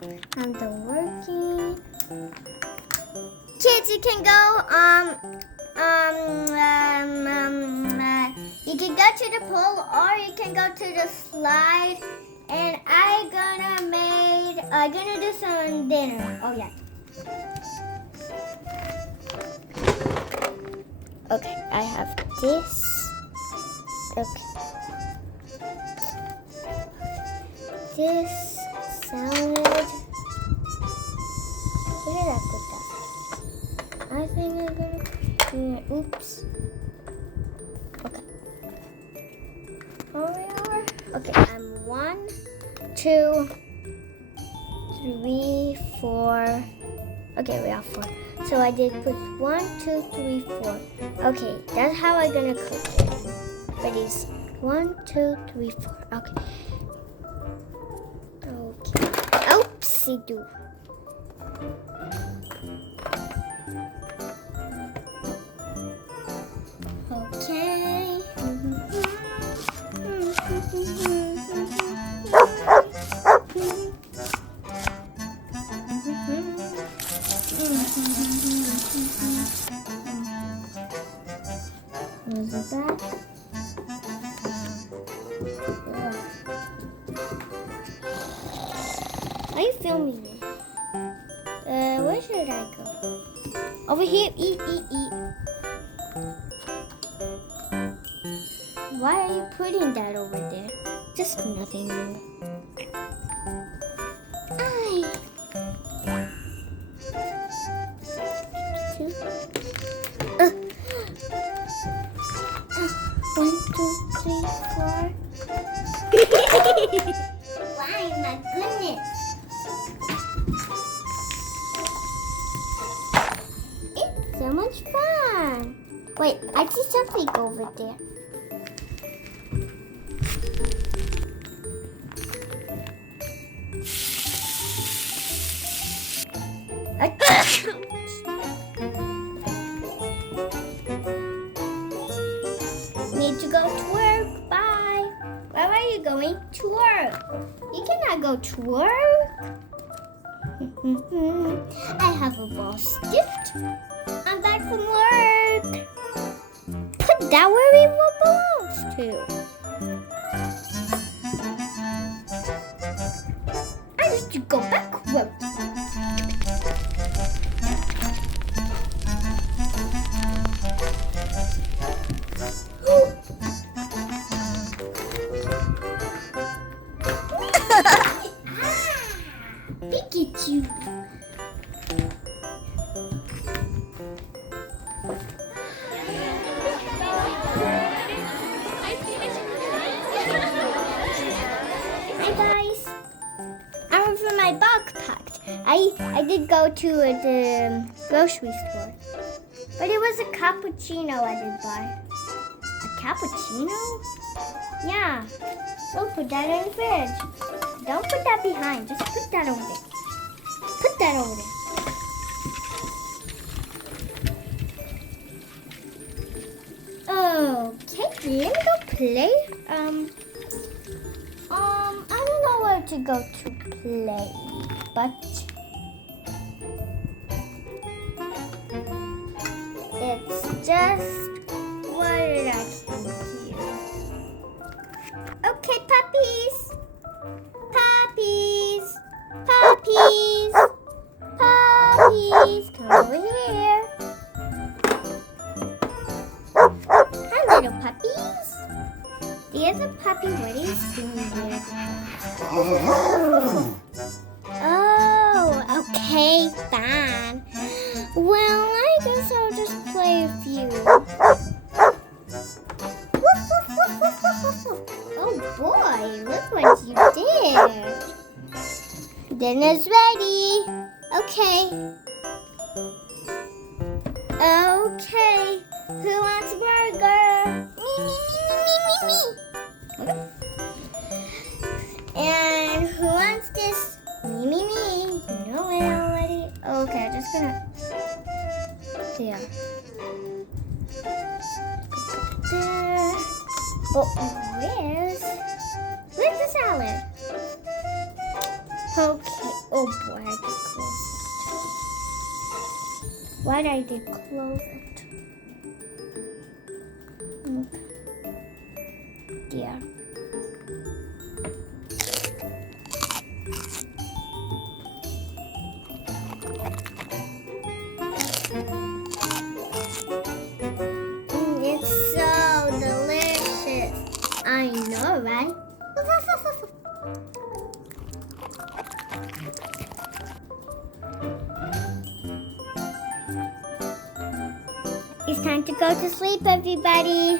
I'm done working. Kids, you can go, you can go to the pool or you can go to the slide. And I'm gonna do some dinner. Oh yeah. Okay, I have this. Okay. This salad. Where did I put that? I think I'm gonna put it here. Oops. Okay. Here we are. Okay, I'm 1, 2, 3, 4. Okay, we are 4. So I did put 1, 2, 3, 4. Okay, that's how I'm gonna cook it. Ready? 1, 2, 3, 4. Okay. Okay. Oopsie doo. Okay. Close it back. Are you filming me? Where should I go? Over here. Eat. Why are you putting that over there? Just nothing new. Ay. 2. 1, 2, 3, 4. Why, my goodness. It's so much fun. Wait, I see something over there. Need to go to work. Bye. Where are you going? To work. You cannot go to work. I have a boss gift. I'm back from work. Put that where it belongs to. I need to go backward. Pikachu. Hi guys. I'm from my backpack. I did go to the grocery store, but it was a cappuccino I did buy. A cappuccino? Yeah. Don't put that in the fridge. Don't put that behind. Just put that over there. Put that over there. Okay, let me go play. I don't know where to go to play, but it's just what I can do. Okay, puppies. Puppies, come over here. Hi, little puppies. There's a puppy. What is doing here? Oh, okay, fine. Well, I guess I'll just play a few. Oh boy, look what you did. Dinner's ready. Okay. Okay. Who wants a burger? Me. Okay. And who wants this? Me. You know it already. Okay, I'm just gonna. There. There. Oh, where's the salad? Okay. Oh, Oh boy, I did close it. Why did I did close it? Dear. It's so delicious. I know, right? It's time to go to sleep, everybody.